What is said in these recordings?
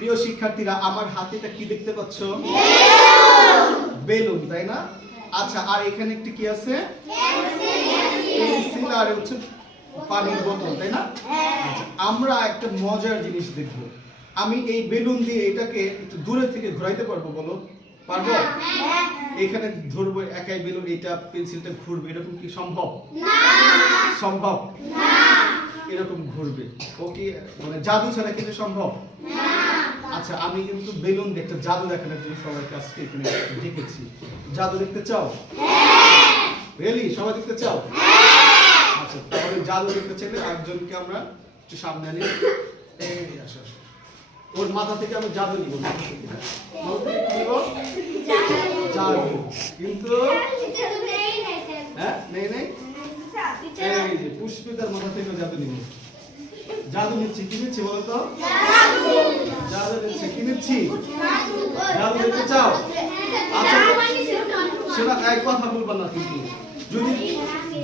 প্রিয় শিক্ষার্থীরা, আমার হাতে এটা কি দেখতে পাচ্ছ? বেলুন, তাই না? আচ্ছা, আর এখানে একটি কি আছে? পেন্সিল, আর হচ্ছে পানির বোতল, তাই না? আচ্ছা, আমরা একটা মজার জিনিস দেখব। আমি এই বেলুন দিয়ে এটাকে একটু দূরে থেকে ঘোরাইতে পারবো, বলো পারবো? এখানে ধরবো একাই বেলুন, এটা পেন্সিলটা ঘুরবে, এরকম কি সম্ভব? সম্ভব না। এরকম ঘুরবে। ও কি মানে জাদু ছাড়া কিছু সম্ভব? আচ্ছা, আমি কিন্তু বেলুন দিয়ে একটা জাদু দেখানোর জন্য সবাইকে আজকে এখানে ডেকেছি। জাদু দেখতে চাও? রিয়েলি সবাই দেখতে চাও? আচ্ছা, তাহলে জাদু দেখতে চাইলে একজনকে আমরা একটু সামনে আনি। এই আসো, ওর মাথা থেকে আমি জাদু নিব। জাদু কিন্তু হ্যাঁ নেই নেই। এই যে পুষ্পিতার মাথা থেকে জাদু নিব। জাদু নিচ্ছি, কি নিচ্ছি বলো তো? জাদু নিচ্ছি, কি নিচ্ছি? জাদু দেখতে চাও? আচ্ছা, সেটা এক কথা বলবো না, কিন্তু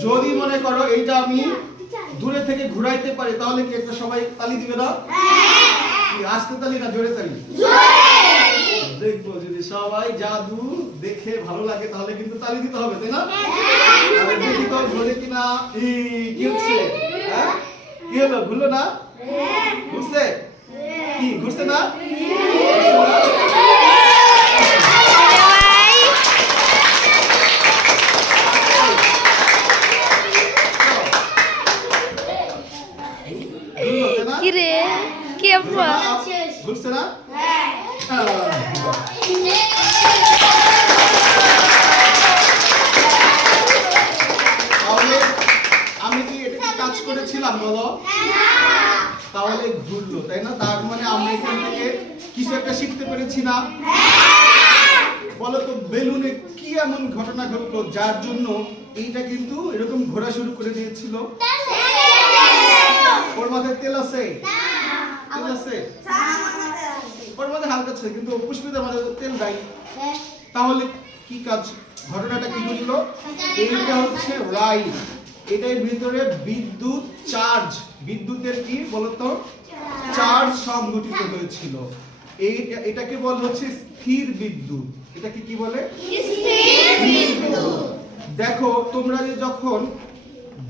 যদি মনে করো এইটা আমি দূরে থেকে ঘুরাইতে পারি, তাহলে কি একটা সবাই তালি দিবে না? আস্তে তালি না জোরে তালি? দেখবো যদি সবাই জাদু দেখে ভালো লাগে তাহলে কিন্তু তালি দিতে হবে, তাই না? দেখি তো ঘুরে কিনা। কি হচ্ছে? হ্যাঁ, কি হলো? ঘুরলো না? ঘুরছে? কি ঘুরছে না? কি রে? কি আপা? ঘুরছে না? তাহলে আমি কি এটা কাজ করেছিলাম বলো? তাহলে ঘুরলো, তাই না? তার মানে আমরা এখান থেকে কিছু একটা শিখতে পেরেছি না? বলো তো, বেলুনে কি এমন ঘটনা ঘটলো যার জন্য এইটা কিন্তু এরকম ঘোরা শুরু করে দিয়েছিল? ওর মাথায় তেল আছে? তেল আছে? ওর মধ্যে হালকা আছে, কিন্তু পুষ্পিতার মাথায় তেল নাই। তাহলে কি কাজ, ঘটনাটা কি ঘটলো? এইটা হচ্ছে রাইট, এটার ভিতরে বিদ্যুৎ চার্জ, বিদ্যুতের কি বলতো? চার্জ সংঘটিত হয়েছিল। এটাকে বলা হচ্ছে স্থির বিদ্যুৎ। এটাকে কি বলে? স্থির বিদ্যুৎ। দেখো, তোমরা যখন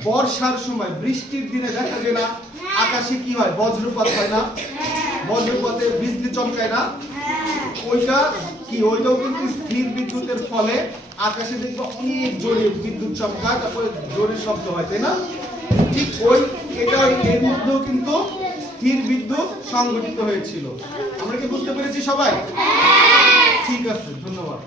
বর্ষার সময় বৃষ্টির দিনে দেখা যায় না আকাশে কি হয়? বজ্রপাত হয় না? বজ্রপাতে বিজলি চমকায় না? ওইটা কি? ওইটাও কিন্তু স্থির বিদ্যুতের ফলে আকাশে দেখবো অনেক জোরে বিদ্যুৎ চমকায়, তারপরে জোরে শব্দ হয়, তাই না? ঠিক ওই এটা এর মধ্যেও কিন্তু স্থির বিদ্যুৎ সংঘটিত হয়েছিল। আমরা কি বুঝতে পেরেছি সবাই? ঠিক আছে, ধন্যবাদ।